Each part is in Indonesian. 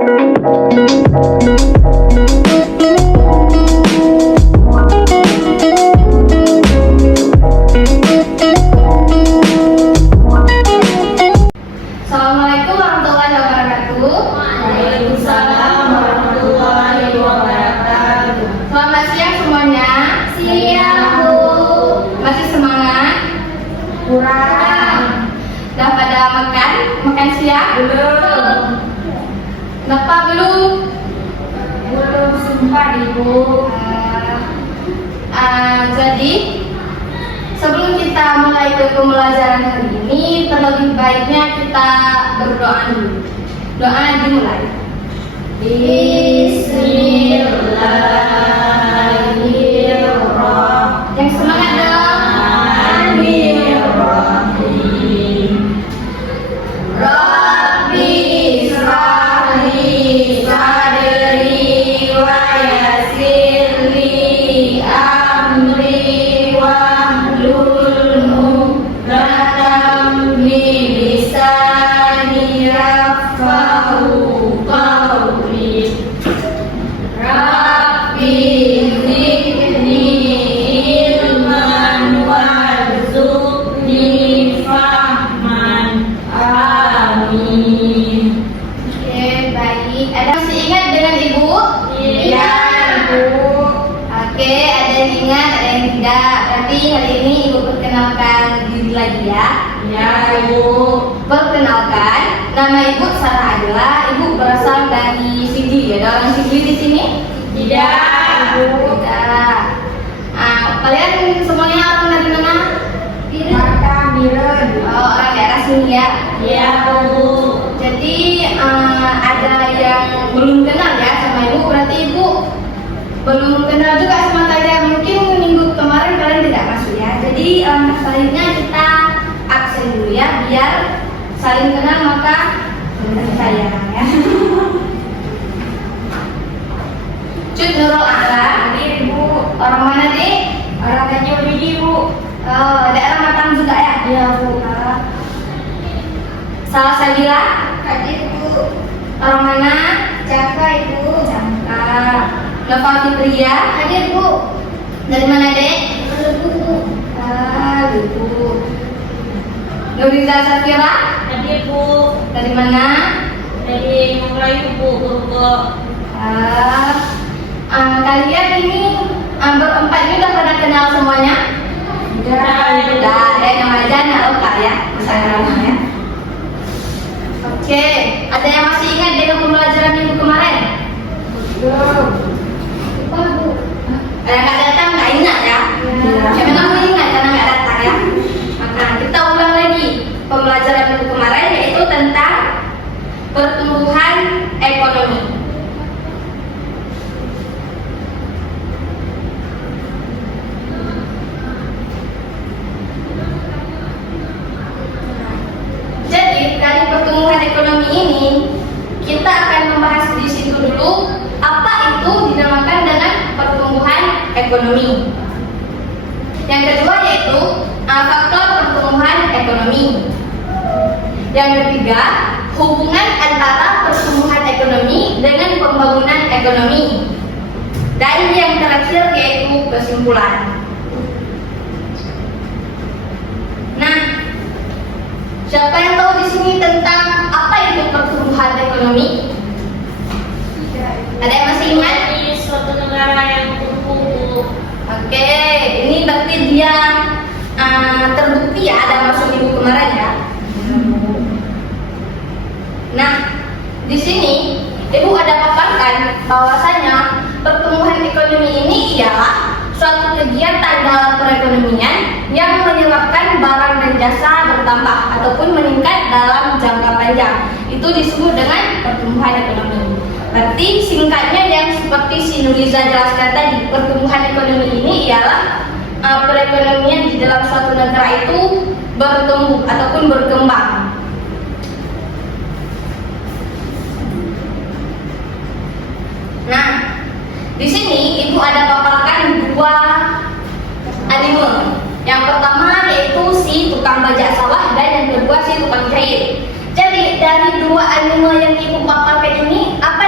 Assalamualaikum warahmatullahi wabarakatuh. Waalaikumsalam warahmatullahi wabarakatuh. Selamat siang semuanya. Siang, Bu. Masih semangat? Kurang. Udah pada makan? Makan siang? Belum. Kenapa belum? Belum sumpah, Ibu. Jadi sebelum kita mulai ke pembelajaran hari ini, terlebih baiknya kita berdoa dulu. Doa dimulai. Bismillahirrahmanirrahim. Yang semangat dong. Rabbi israhli sadri wa yassirli amri wahlul 'uqdatam min lisani yafqahu qawli. Rabbi zidni ilman warzuqni fahman. Amin. Oke, baik. Ada masih ingat dengan Ibu? Iya, Bu. Oke, ada yang ingat, ada yang tidak. Berarti hari ini Ibu perkenalkan diri lagi ya. Iya, Bu. Perkenalkan, nama Ibu Sarah Adela. Ibu berasal dari Sigi ya. Ada orang Sigi di sini? Tidak, Bu. Tidak. Kalian semuanya orang dari mana? Maka Miren. Oh, orang daerah sini ya. Iya, Bu. Jadi ada yang belum kenal ya sama Ibu. Berarti Ibu belum kenal juga sama kalian. Mungkin minggu kemarin kalian tidak masuk ya. Jadi selanjutnya kita absen dulu ya, biar saling kenal maka kasih sayang ya. Cut Nurul A'la. Ini, Bu. Orang mana nih? Orang Tanjung Widi, Bu. Oh, daerah Matang juga ya? Iya, Bu. Salah Sabila. Hadir, Bu. Orang mana? Jaka, Ibu. Jangka. Nova Fitria. Hadir, Bu. Dari mana dek? Bu. Gitu. Nuriza Safira. Hadir, Bu. Dari mana? Dari Melayu, Bu. Purwo. Kalian ini berempat ini udah pada kenal semuanya? Udah, nama aja lupa ya, misalnya namanya. Oke, ada yang masih ingat dengan pembelajaran minggu kemarin? Lupa, Bu. Yang nggak datang nggak ingat ya? Siapa kamu ingat karena nggak datang ya? Maka kita ulang lagi pembelajaran minggu kemarin, yaitu tentang pertumbuhan ekonomi. Jadi dari pertumbuhan ekonomi ini kita akan membahas di situ dulu apa itu dinamakan dengan pertumbuhan ekonomi. Yang kedua yaitu faktor pertumbuhan ekonomi. Yang ketiga, hubungan antara pertumbuhan ekonomi dengan pembangunan ekonomi. Dan yang terakhir yaitu kesimpulan. Nah, siapa yang tahu di sini tentang apa itu pertumbuhan ekonomi? Ada yang masih ingat? Ini suatu negara yang tumbuh. Oke, ini berarti dia terbukti ya ada masuk minggu kemarin ya. Nah, di sini Ibu ada paparkan bahwasanya pertumbuhan ekonomi ini ialah suatu kegiatan dalam perekonomian yang menyebabkan barang dan jasa bertambah ataupun meningkat dalam jangka panjang. Itu disebut dengan pertumbuhan ekonomi. Berarti singkatnya yang seperti si Nuriza jelaskan tadi, pertumbuhan ekonomi ini ialah perekonomian di dalam suatu negara itu bertumbuh ataupun berkembang. Nah, di sini Ibu ada paparkan dua anime. Yang pertama yaitu si tukang bajak sawah dan yang kedua si tukang jahit. Jadi dari dua anime yang Ibu paparkan ini, apa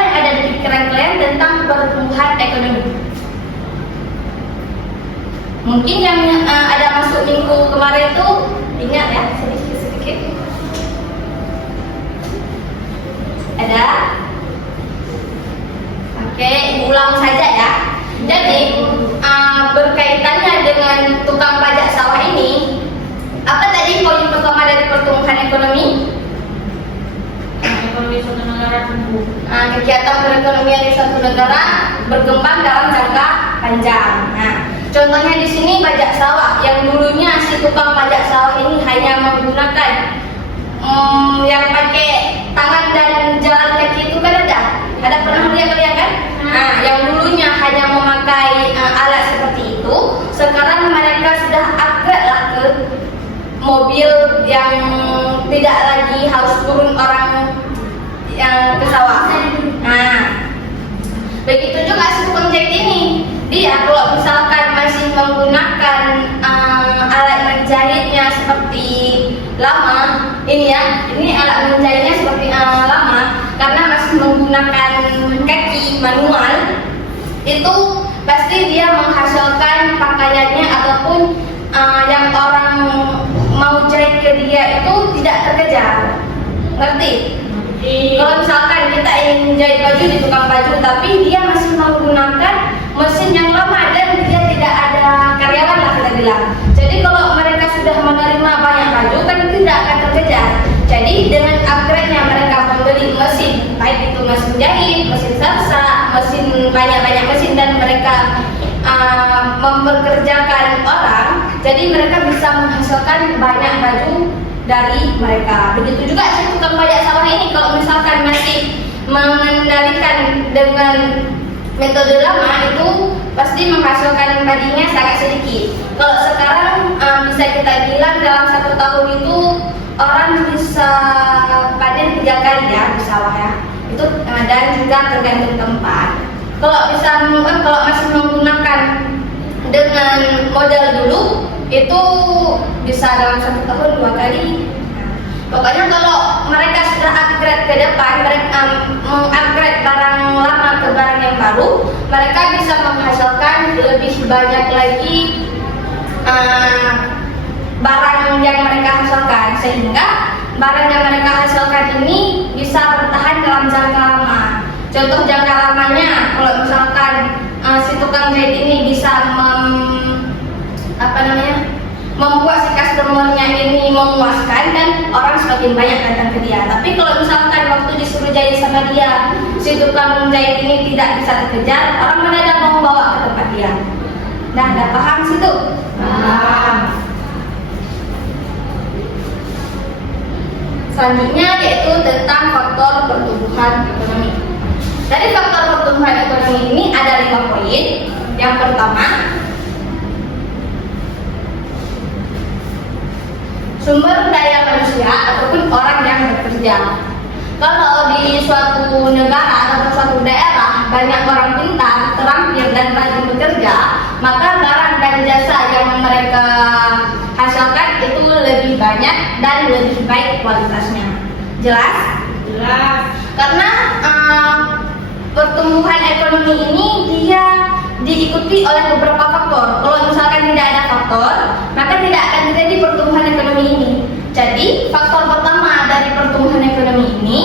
Mungkin yang ada masuk minggu kemarin itu ingat ya, sedikit-sedikit. Ada? Oke, ulang saja ya. Jadi berkaitannya dengan tukang pajak sawah ini, apa tadi poin pertama dari pertumbuhan ekonomi? Ekonomi suatu negara tumbuh. Kegiatan perekonomian di suatu negara berkembang dalam jangka panjang. Nah, contohnya di sini pajak sawah yang dulunya si tukang pajak sawah ini hanya menggunakan yang pakai tangan dan jalan kaki itu kan ada pernah lihat kalian kan? Nah, yang dulunya hanya memakai alat seperti itu, sekarang mereka sudah upgrade lah ke mobil yang tidak lagi harus turun orang yang ke sawah. Nah, begitu juga si tukang jahit ini, dia kalau misalkan masih menggunakan alat menjahitnya seperti lama, ini alat menjahitnya seperti lama karena masih menggunakan kaki manual, itu pasti dia menghasilkan pakaiannya ataupun yang orang mau jahit ke dia itu tidak terkejar. Ngerti? Kalau misalkan kita ingin jahit baju di tukang baju tapi dia masih menggunakan mesin yang lama dan dia tidak ada karyawan lah kita bilang. Jadi kalau mereka sudah menerima banyak baju kan tidak akan terkejar. Jadi dengan upgrade-nya mereka membeli mesin, baik itu mesin jahit, mesin sarsa, mesin banyak-banyak mesin dan mereka mempekerjakan orang, jadi mereka bisa menghasilkan banyak baju dari mereka. Begitu juga si tukang pajak sawah ini kalau misalkan masih mengendalikan dengan metode lama itu pasti menghasilkan padinya sangat sedikit. Kalau sekarang bisa kita bilang dalam 1 tahun itu orang bisa panen 3 kali ya di sawah ya. Itu dan juga tergantung tempat. Kalau masih menggunakan dengan modal dulu itu bisa dalam 1 tahun 2 kali. Pokoknya kalau mereka sudah upgrade ke depan, mereka mengupgrade barang lama ke barang yang baru, mereka bisa menghasilkan lebih banyak lagi barang yang mereka hasilkan, sehingga barang yang mereka hasilkan ini bisa bertahan dalam jangka lama. Contoh jangka lamanya, kalau misalkan si tukang jahit ini bisa membuat si customernya ini memuaskan dan orang semakin banyak datang ke dia. Tapi kalau misalkan waktu disuruh jahit sama dia, si tukang jahit ini tidak bisa terkejar, orang mana ada mau bawa ke tempat dia. Nah, udah paham situ? Paham. Selanjutnya yaitu tentang faktor pertumbuhan ekonomi. Dari faktor pertumbuhan ekonomi ini ada 5 poin. Yang pertama, sumber daya manusia ataupun orang yang bekerja. Kalau di suatu negara atau suatu daerah banyak orang pintar, terampil dan rajin bekerja, maka barang dan jasa yang mereka hasilkan itu lebih banyak dan lebih baik kualitasnya. Jelas? Jelas. Karena pertumbuhan ekonomi ini dia diikuti oleh beberapa faktor. Kalau misalkan tidak ada faktor, maka tidak akan terjadi pertumbuhan ekonomi ini. Jadi, faktor pertama dari pertumbuhan ekonomi ini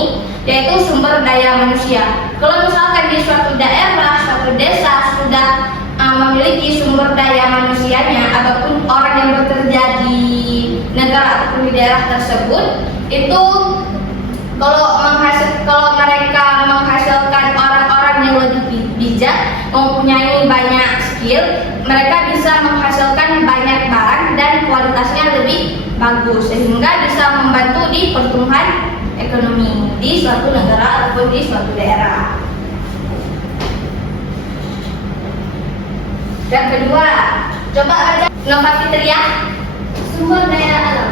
yaitu sumber daya manusia. Kalau misalkan di suatu daerah, suatu desa sudah memiliki sumber daya manusianya ataupun orang yang bekerja di negara ataupun di daerah tersebut, itu kalau mereka menghasilkan orang-orang yang lebih bijak, mempunyai banyak skill, mereka bisa menghasilkan banyak barang dan kualitasnya lebih bagus, sehingga bisa membantu di pertumbuhan ekonomi di suatu negara ataupun di suatu daerah. Yang kedua, coba aja Nova Fitria, Sumber daya alam.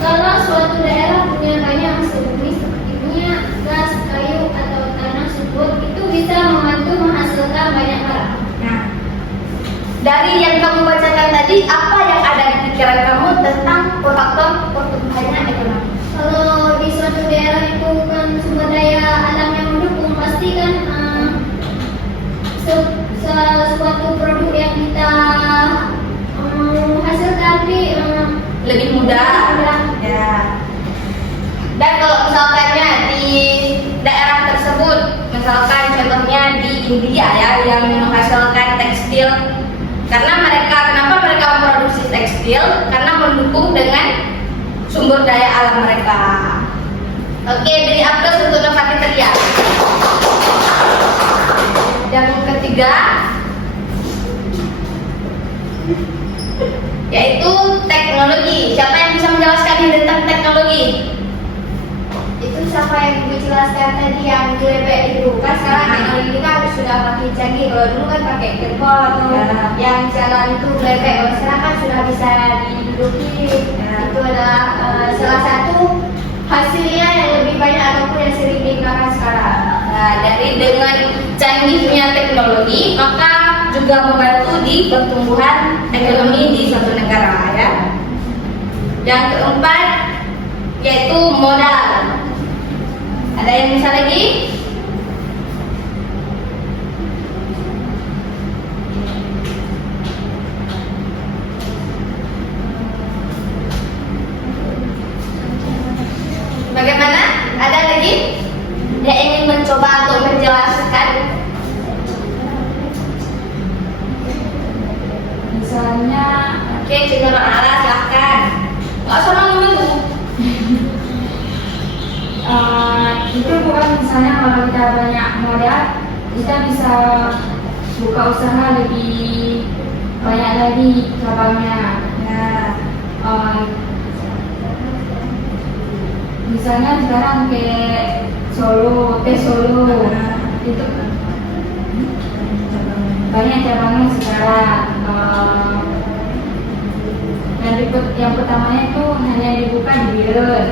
Kalau suatu daerah punya banyak hasil bumi seperti minyak, gas, kayu, atau tanah subur, itu bisa membantu menghasilkan banyak barang. Nah, dari yang kamu bacakan tadi, apa yang ada di pikiran kamu tentang faktor pertumbuhannya ekonomi? Kalau di suatu daerah itu kan sumber daya alam yang mendukung, pasti kan suatu produk yang kita India ya yang menghasilkan tekstil. Kenapa mereka memproduksi tekstil? Karena mendukung dengan sumber daya alam mereka. Oke, beri aplaus untuk Nova Fitria. Yang ketiga yaitu teknologi. Siapa yang bisa menjelaskan ini tentang teknologi? Itu siapa yang gue jelaskan tadi yang dilepek itu kan sekarang teknologi ini kan sudah makin canggih. Kalau dulu kan pakai gempol atau yang jalan itu lepek, kalau sekarang kan sudah bisa diduduki. Itu adalah salah satu hasilnya yang lebih banyak ataupun yang sering digunakan sekarang. Nah, dari dengan canggihnya teknologi maka juga membantu di pertumbuhan ekonomi di suatu negara ya. Yang keempat yaitu modal. Ada yang bisa lagi? Bagaimana? Ada lagi? Yang ingin mencoba untuk menjelaskan? Misalnya Oke, Cik Nurul Ala, silahkan. Nggak usah ngomong dulu. itu bukan misalnya kalau kita banyak modal kita bisa buka usaha lebih banyak lagi cabangnya. Misalnya sekarang kayak Solo itu banyak cabangnya sekarang. Yang pertamanya itu hanya dibuka di Biren,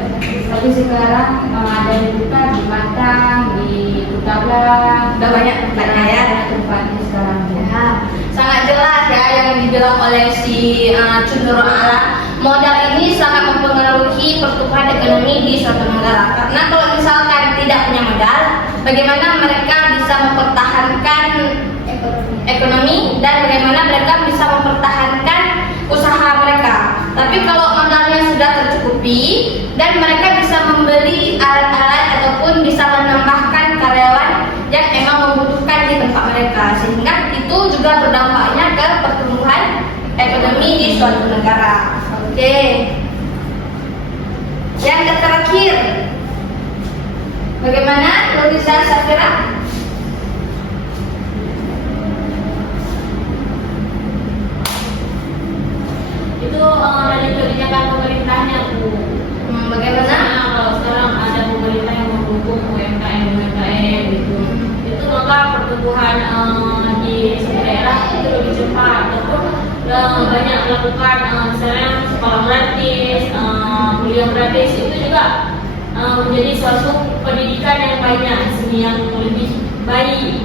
tapi sekarang ada dibuka di Batang, di Kutablang. Udah banyak tempatnya ya. Tempatnya sekarang. Ya, sangat jelas ya yang dibilang oleh si Nurul Ala. Modal ini sangat mempengaruhi pertumbuhan ekonomi di suatu negara. Karena kalau misalkan tidak punya modal, bagaimana mereka bisa mempertahankan ekonomi dan bagaimana mereka bisa mempertahankan usaha mereka. Tapi kalau modalnya sudah tercukupi dan mereka bisa membeli alat-alat ataupun bisa menambahkan karyawan yang memang membutuhkan di tempat mereka, sehingga itu juga berdampaknya ke pertumbuhan ekonomi di suatu negara. Oke. Yang terakhir, bagaimana Nurisa Safira? Itu dari kebijakan pemerintahnya Bu. Bagaimana? Nah, kalau sekarang ada pemerintah yang mendukung UMKM gitu, itu maka pertumbuhan di suatu daerah itu lebih cepat. Ataupun banyak melakukan misalnya sekolah gratis, kuliah gratis, itu juga menjadi suatu pendidikan yang banyak, yang lebih baik.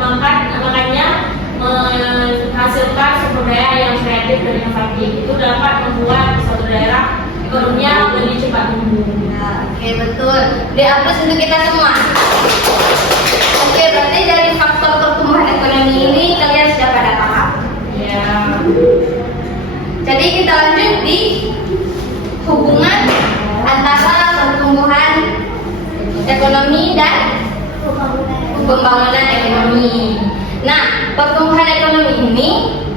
Makanya menghasilkan sumber daya yang kreatif dan inovatif itu dapat membuat suatu daerah ekonominya lebih cepat tumbuh. Oke, betul. Diapresiasi untuk kita semua. Oke, berarti dari faktor pertumbuhan ekonomi ini kalian sudah pada paham. Ya. Jadi kita lanjut di hubungan antara pertumbuhan ekonomi dan pembangunan ekonomi. Nah, pertumbuhan ekonomi ini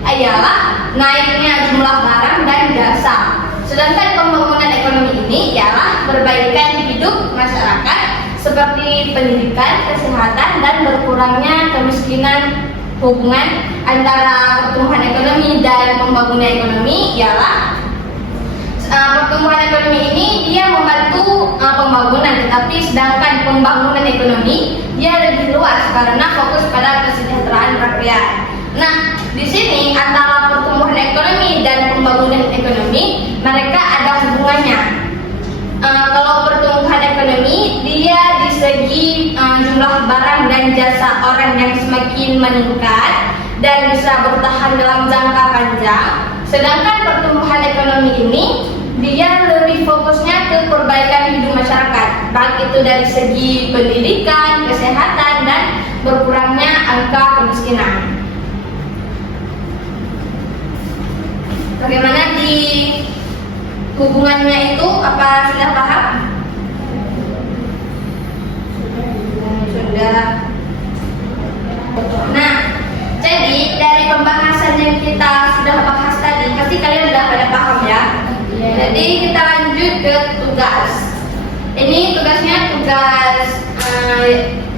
ialah naiknya jumlah barang dan jasa. Sedangkan pembangunan ekonomi ini ialah perbaikan hidup masyarakat seperti pendidikan, kesehatan, dan berkurangnya kemiskinan. Hubungan antara pertumbuhan ekonomi dan pembangunan ekonomi ialah pertumbuhan ekonomi ini dia membantu pembangunan, tetapi sedangkan pembangunan ekonomi dia lebih luas karena fokus pada kesejahteraan rakyat. Nah, di sini antara pertumbuhan ekonomi dan pembangunan ekonomi mereka ada hubungannya. Kalau pertumbuhan ekonomi dia di segi jumlah barang dan jasa orang yang semakin meningkat dan bisa bertahan dalam jangka panjang. Sedangkan pertumbuhan ekonomi ini dia lebih fokusnya ke perbaikan hidup masyarakat, baik itu dari segi pendidikan, kesehatan, dan berkurangnya angka kemiskinan. Bagaimana di hubungannya itu? Apa sudah paham? Sudah. Jadi kita lanjut ke tugas. Ini tugasnya tugas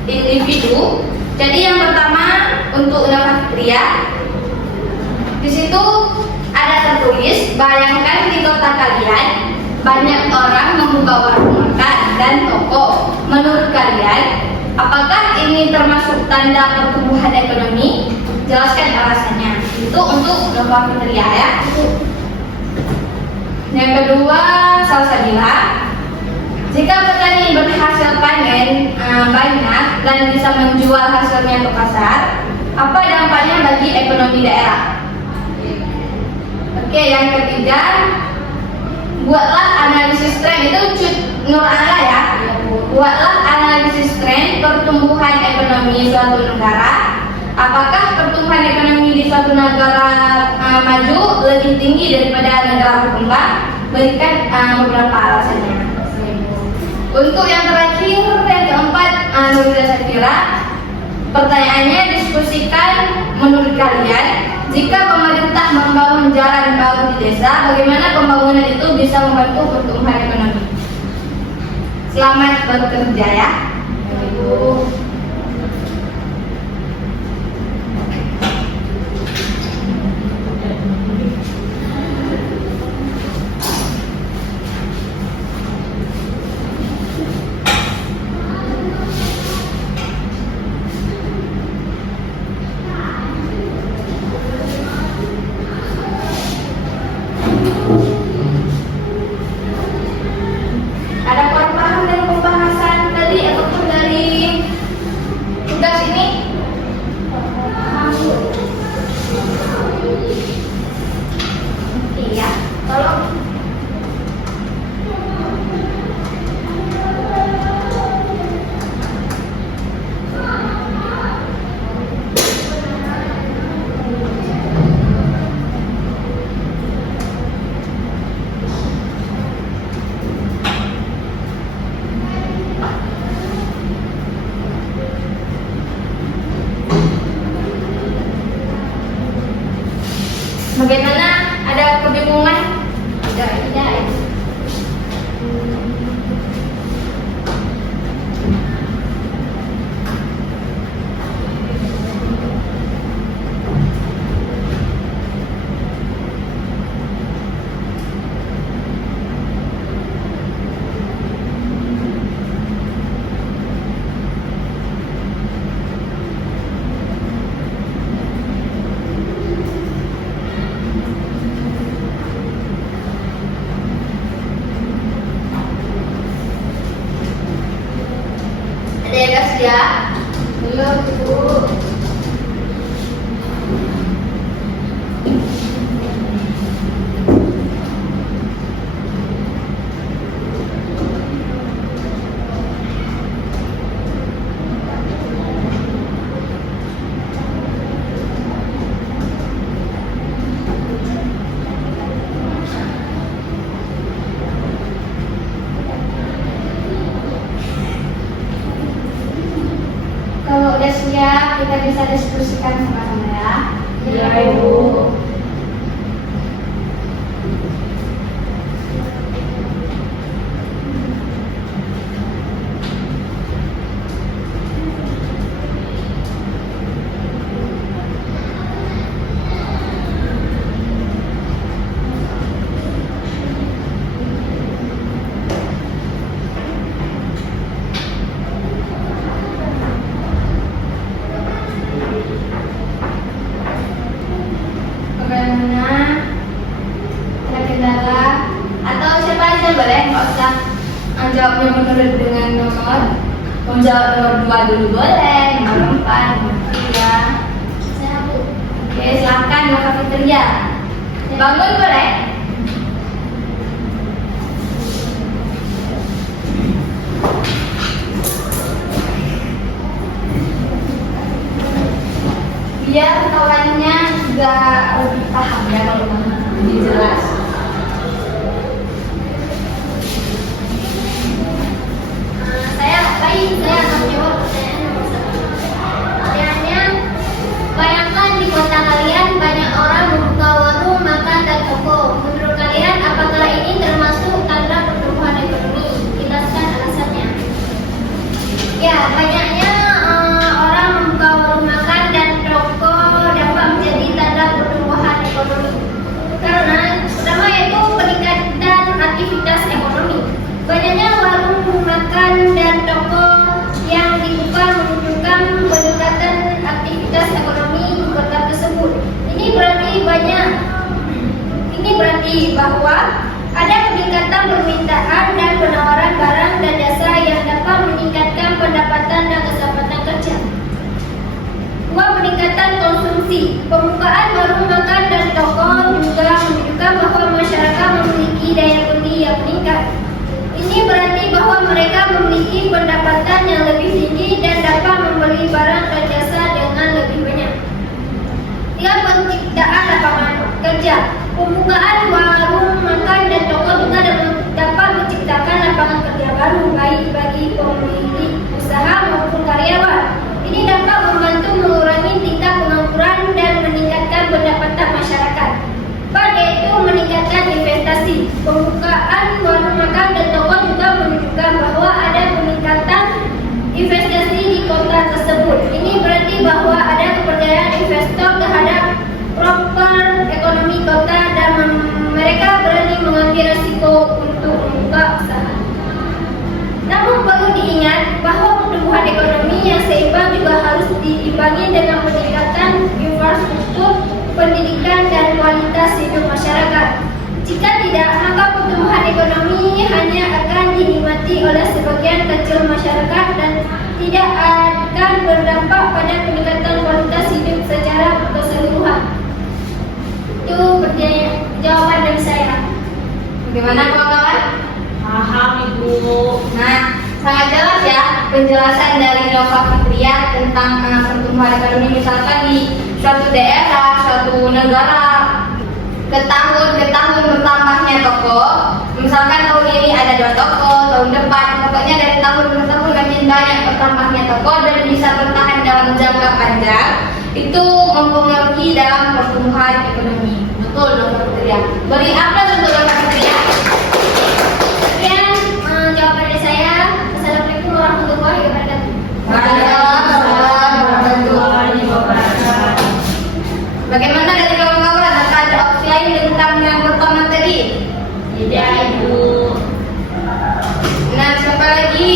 individu. Jadi yang pertama untuk cafeteria. Di situ ada tertulis, bayangkan di kota kalian banyak orang membuka warung makan dan toko. Menurut kalian, apakah ini termasuk tanda pertumbuhan ekonomi? Jelaskan alasannya. Itu untuk cafeteria ya. Yang kedua, salsabila. Jika petani berhasil panen banyak dan bisa menjual hasilnya ke pasar, apa dampaknya bagi ekonomi daerah? Oke, yang ketiga, buatlah analisis tren. Itu Nur Ala ya. Buatlah analisis tren pertumbuhan ekonomi suatu negara. Apakah pertumbuhan ekonomi di suatu negara maju lebih tinggi daripada negara berkembang? Berikan beberapa alasannya. Untuk yang terakhir, yang keempat, Nurida Syakira, pertanyaannya diskusikan menurut kalian, jika pemerintah membangun jalan baru di desa, bagaimana pembangunan itu bisa membantu pertumbuhan ekonomi? Selamat bekerja ya. Ada kurang paham dari pembahasan tadi ataupun dari tugas ini? Iya, tolong. Bagaimana? Ada kebingungan? Tidak. Ada yang gas ya? Belum, Bu. Kalau udah siap, kita bisa diskusikan sama-sama ya. Iya, Ibu. Bagaimana? Ada kendala? Atau siapa aja boleh? Nggak usah jawabnya menurut dengan nomor. Mau jawab nomor 2 dulu boleh, nomor 4, nomor 3. Oke, silakan ke kafeteria. Bangun boleh? Biar kawannya juga lebih paham ya kalau lebih jelas. Saya akan menjawab pertanyaan nomor 1. Pertanyaannya, bayangkan di kota kalian banyak orang membuka warung makan dan toko. Menurut kalian, apakah ini termasuk berarti bahwa ada peningkatan permintaan dan penawaran barang dan jasa yang dapat meningkatkan pendapatan dan kesempatan kerja. 2. Peningkatan konsumsi. Pembukaan warung makan dan toko juga menunjukkan bahwa masyarakat memiliki daya beli yang meningkat. Ini berarti bahwa mereka memiliki pendapatan yang lebih tinggi dan dapat membeli barang dan jasa dengan lebih banyak. 3. Penciptaan lapangan kerja. Pembukaan warung makan dan toko juga dapat menciptakan lapangan kerja baru baik bagi pemilik usaha maupun karyawan. Ini dapat membantu mengurangi tingkat pengangguran dan meningkatkan pendapatan masyarakat. 4. Yaitu meningkatkan investasi. Pembukaan warung makan dan toko juga menunjukkan bahwa ada peningkatan investasi di kota tersebut. Ini berarti bahwa ada kepercayaan investor terhadap proper ekonomi kota dan mereka berani mengambil risiko untuk membuka usaha. Namun perlu diingat bahwa pertumbuhan ekonomi yang seimbang juga harus diimbangi dengan peningkatan infrastruktur, pendidikan, dan kualitas hidup masyarakat. Jika tidak, maka pertumbuhan ekonomi hanya akan dinikmati oleh sebagian kecil masyarakat dan tidak akan berdampak pada peningkatan kualitas hidup secara keseluruhan. Itu jawaban dari saya. Bagaimana kawan-kawan? Paham Ibu. Nah, sangat jelas ya penjelasan dari Nova Fitria tentang pertumbuhan ekonomi. Misalkan di suatu daerah, suatu negara ke tahun bertambahnya toko. Misalkan tahun ini ada 2 toko, tahun depan pokoknya dari tahun ke tahun makin banyak bertambahnya toko dan bisa bertahan dalam jangka panjang. Itu mempengaruhi dalam pertumbuhan ekonomi. Betul, Nova Fitria. Beri aplaus untuk Nova Fitria. Sekian jawaban dari saya. Assalamualaikum warahmatullahi wabarakatuh. Waalaikumsalam warahmatullahi wabarakatuh. Bagaimana dari kawan-kawan? Apakah ada opsi lain tentang yang pertama tadi? Tidak Ibu. Nah, siapa lagi?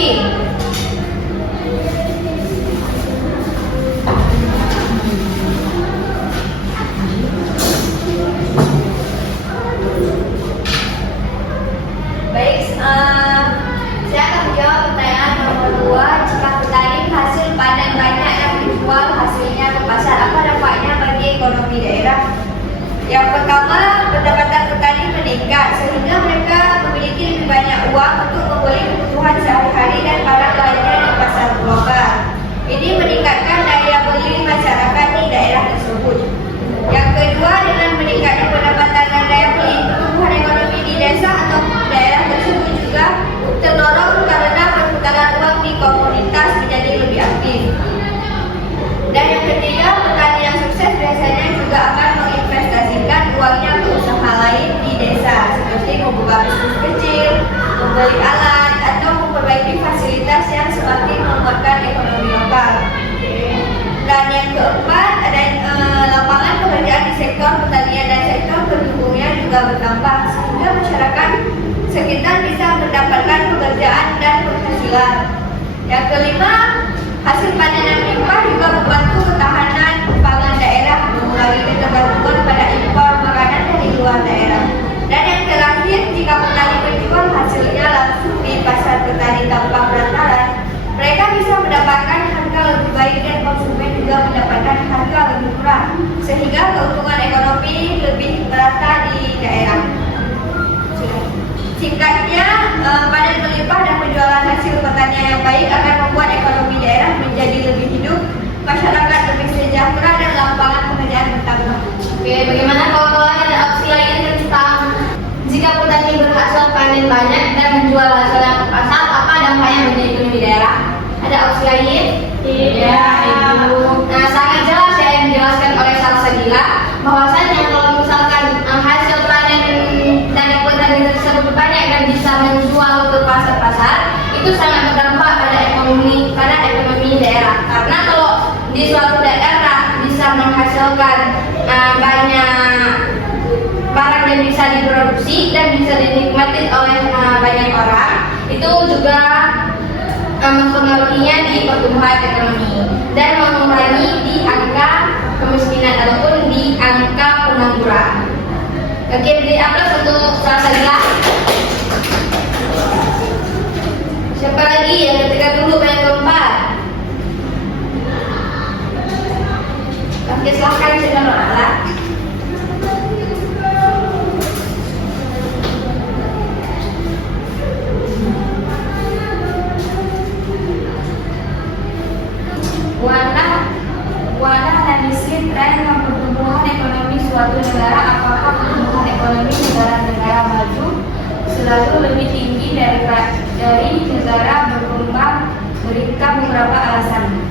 Baik, saya akan menjawab pertanyaan nomor 2. Jika petani hasil panen banyak yang dijual hasilnya ke pasar, apa dampaknya bagi ekonomi daerah? Yang pertama, pendapatan petani meningkat sehingga mereka memiliki lebih banyak uang untuk membeli kebutuhan sehari-hari dan barang lainnya di pasar global. Ini meningkatkan daya beli masyarakat di daerah tersebut. Yang kedua, dengan meningkatnya pendapatan dan daya beli, pertumbuhan ekonomi di desa atau daerah tersebut juga terdorong karena perputaran uang di komunitas menjadi lebih aktif. Dan yang ketiga, petani yang sukses biasanya juga akan menginvestasikan uangnya ke usaha lain di desa, seperti membuka bisnis kecil, membeli alat, atau memperbaiki fasilitas yang semakin menguatkan ekonomi lokal. Dan yang keempat, ada lapangan pekerjaan di sektor pertanian dan sektor pendukungnya juga bertambah, sehingga masyarakat sekitar bisa mendapatkan pekerjaan dan penghasilan. Yang kelima, hasil panen yang melimpah juga membantu ketahanan pangan daerah, mengurangi ketergantungan pada impor makanan dari luar daerah. Dan yang terakhir, jika petani menjual hasilnya langsung di pasar petani tanpa perantaran, mereka bisa mendapatkan harga lebih baik dan konsumen juga mendapatkan harga lebih murah, sehingga keuntungan ekonomi lebih merata di daerah. Singkatnya, panen melimpah dan penjualan hasil pertanian yang baik akan membuat ekonomi daerah menjadi lebih hidup, masyarakat lebih sejahtera, dan lapangan pekerjaan bertambah. Oke, bagaimana kawan-kawan? Ada opsi lain tentang jika petani berhasil panen banyak dan menjual hasilnya ke pasar, apa dampaknya bagi ekonomi daerah? Ada opsi lain? Tidak Ibu. Nah, sangat jelas ya yang dijelaskan oleh Salsabila bahwasanya kalau misalkan hasil panen dari petani tersebut banyak dan bisa menjual ke pasar-pasar, itu sangat berdampak pada ekonomi daerah. Karena kalau di suatu daerah bisa menghasilkan banyak barang yang bisa diproduksi dan bisa dinikmati oleh banyak orang, itu juga mempengaruhinya di pertumbuhan ekonomi dan mengurangi di angka kemiskinan ataupun di angka pengangguran. Oke, beri aplaus untuk Oke, silahkan General Ala. Wadah analisis tren pertumbuhan ekonomi suatu negara. Apakah pertumbuhan ekonomi negara-negara maju selalu lebih tinggi dari negara berkembang? Berikan beberapa alasan.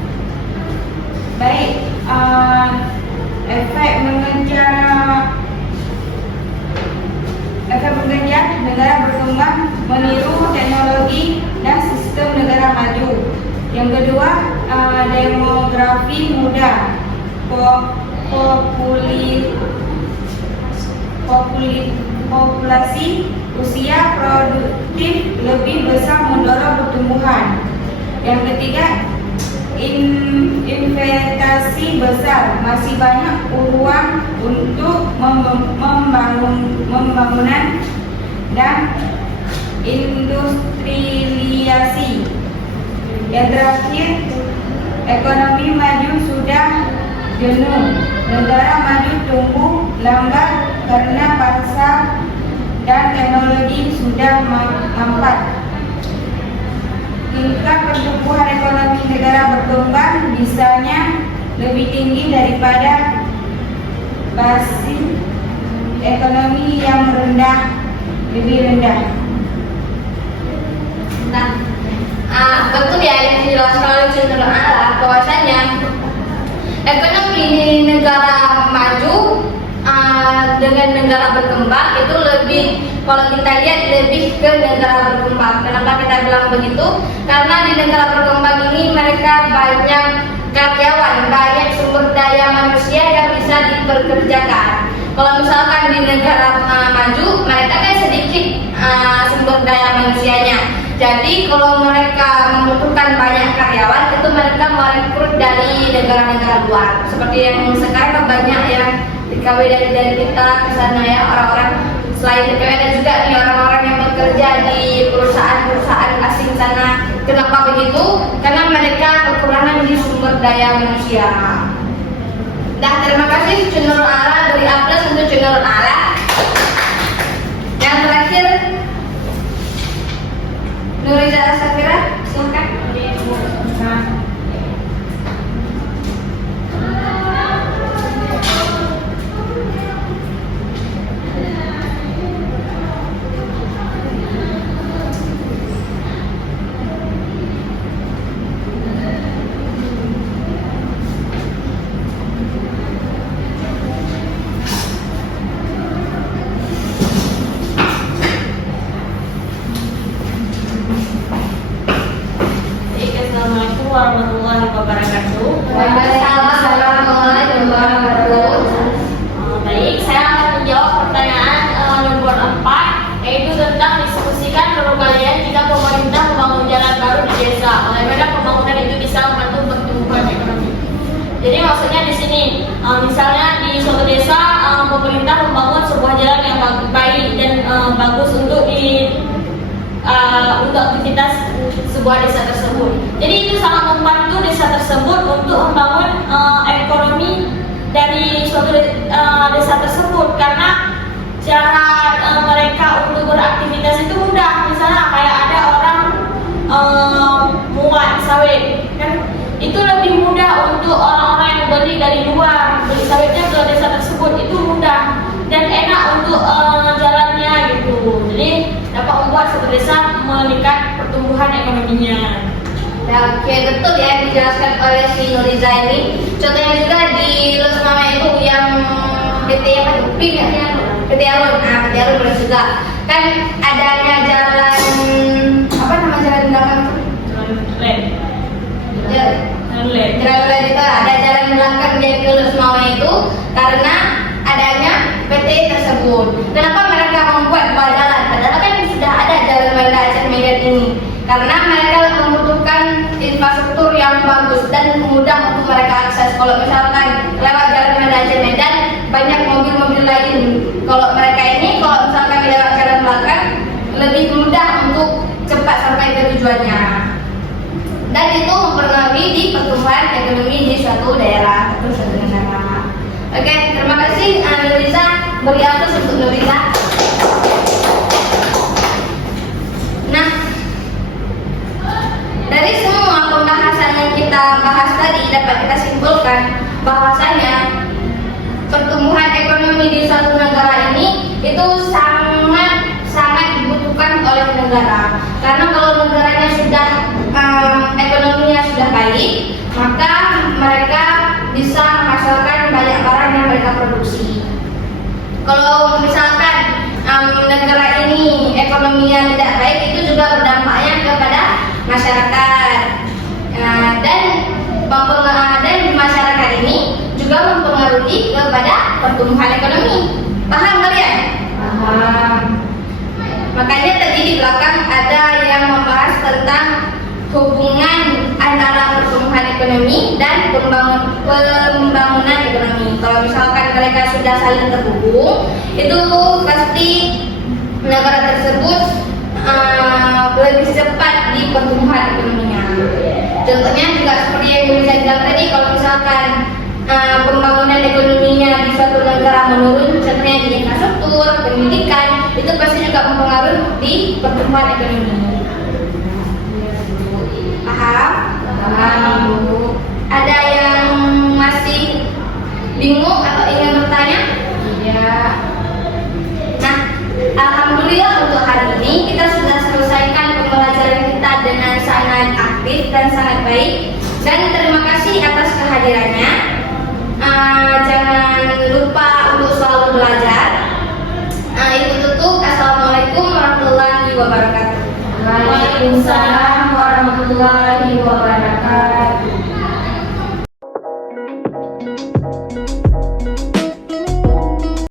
Baik, efek mengejar negara berkembang meniru teknologi dan sistem negara maju. Yang kedua, demografi muda, populasi usia produktif lebih besar mendorong pertumbuhan. Yang ketiga, investasi besar, masih banyak uang untuk pembangunan dan industrialisasi. Yang terakhir, ekonomi maju sudah jenuh. Negara maju tumbuh lambat karena pasar dan teknologi sudah mampat. Tingkat pertumbuhan ekonomi negara berkembang bisanya lebih tinggi daripada basis ekonomi yang lebih rendah. Nah, betul ya yang dijelaskan oleh General Ala bahwasanya ekonomi di negara maju dengan negara berkembang itu lebih, kalau kita lihat lebih ke negara berkembang. Kenapa kita bilang begitu? Karena di negara berkembang ini mereka banyak karyawan, banyak sumber daya manusia yang bisa dipekerjakan. Kalau misalkan di negara maju, mereka kan sedikit sumber daya manusianya. Jadi kalau mereka membutuhkan banyak karyawan, itu mereka merekrut dari negara-negara luar. Seperti yang sekarang banyak yang TKW dari kita ke sana ya, orang-orang selain TKW ada juga nih orang-orang yang bekerja di perusahaan-perusahaan asing sana. Kenapa begitu? Karena mereka kekurangan di sumber daya manusia. Nah, terima kasih General Ala, dari Atlas untuk General Ala. Yang terakhir Nuriza Safira, silakan. Assalamualaikum warahmatullahi wabarakatuh. Waalaikumsalam warahmatullahi wabarakatuh. Baik, saya akan menjawab pertanyaan nomor 4, yaitu tentang diskusikan perubahan jika pemerintah membangun jalan baru di desa. Bagaimana pembangunan itu bisa membantu pertumbuhan ekonomi. Jadi maksudnya di sini, misalnya di suatu desa pemerintah membangun sebuah jalan yang baik dan bagus untuk aktivitas sebuah desa tersebut. Jadi itu sangat membantu desa tersebut untuk membangun ekonomi dari suatu desa tersebut, karena cara mereka untuk beraktivitas itu mudah. Misalnya kayak ada orang muat sawit, kan itu lebih mudah untuk orang-orang yang beli dari luar, beli sawitnya ke desa tersebut itu mudah dan enak untuk jalannya gitu. Jadi dapat membuat suatu desa meningkat pertumbuhan ekonominya. Ya, oke, betul ya yang dijelaskan oleh si Nuriza ini. Contohnya juga di Los Mama itu yang PT PIM ya, PT Alun. Nah, PT Alun boleh juga. Kan adanya jalan apa nama jalan belakang itu? Jalan itu ada jalan belakang dari ke Los Mama itu karena adanya PT tersebut. Kenapa mereka membuat dua jalan? Padahal kan sudah ada jalan Banda Aceh Medan ini. Karena mereka membutuhkan infrastruktur yang bagus dan mudah untuk mereka akses. Kalau misalkan lewat jalan Banda Aceh Medan banyak mobil-mobil lain. Kalau mereka ini, kalau misalkan lewat jalan belakang lebih mudah untuk cepat sampai ke tujuannya. Dan itu mempengaruhi di pertumbuhan ekonomi di suatu daerah atau suatu negara. Beri aplaus untuk Nurita. Nah, dari semua pembahasan yang kita bahas tadi dapat kita simpulkan bahwasanya pertumbuhan ekonomi di suatu negara ini itu sangat dibutuhkan oleh negara. Karena kalau negaranya sudah ekonominya sudah baik, maka mereka bisa menghasilkan banyak barang yang mereka produksi. Kalau misalkan negara ini ekonominya tidak baik, itu juga berdampaknya kepada masyarakat. Dan masyarakat ini juga mempengaruhi kepada pertumbuhan ekonomi. Paham kalian? Paham. Makanya tadi di belakang ada yang membahas tentang hubungan antara pertumbuhan ekonomi dan pembangunan ekonomi. Kalau misalkan mereka sudah saling terhubung, itu pasti negara tersebut lebih cepat di pertumbuhan ekonominya. Contohnya juga seperti yang bisa bilang tadi, kalau misalkan pembangunan ekonominya di suatu negara menurun, contohnya di infrastruktur, pendidikan, itu pasti juga mempengaruhi di pertumbuhan ekonomi. Paham? Paham, Bu. Ada yang masih bingung atau ingin bertanya? Iya. Nah, alhamdulillah untuk hari ini kita sudah selesaikan pembelajaran kita dengan sangat aktif dan sangat baik. Dan terima kasih atas kehadirannya. Jangan lupa untuk selalu belajar. Itu tutup. Assalamualaikum warahmatullahi wabarakatuh. Waalaikumsalam warahmatullahi wabarakatuh.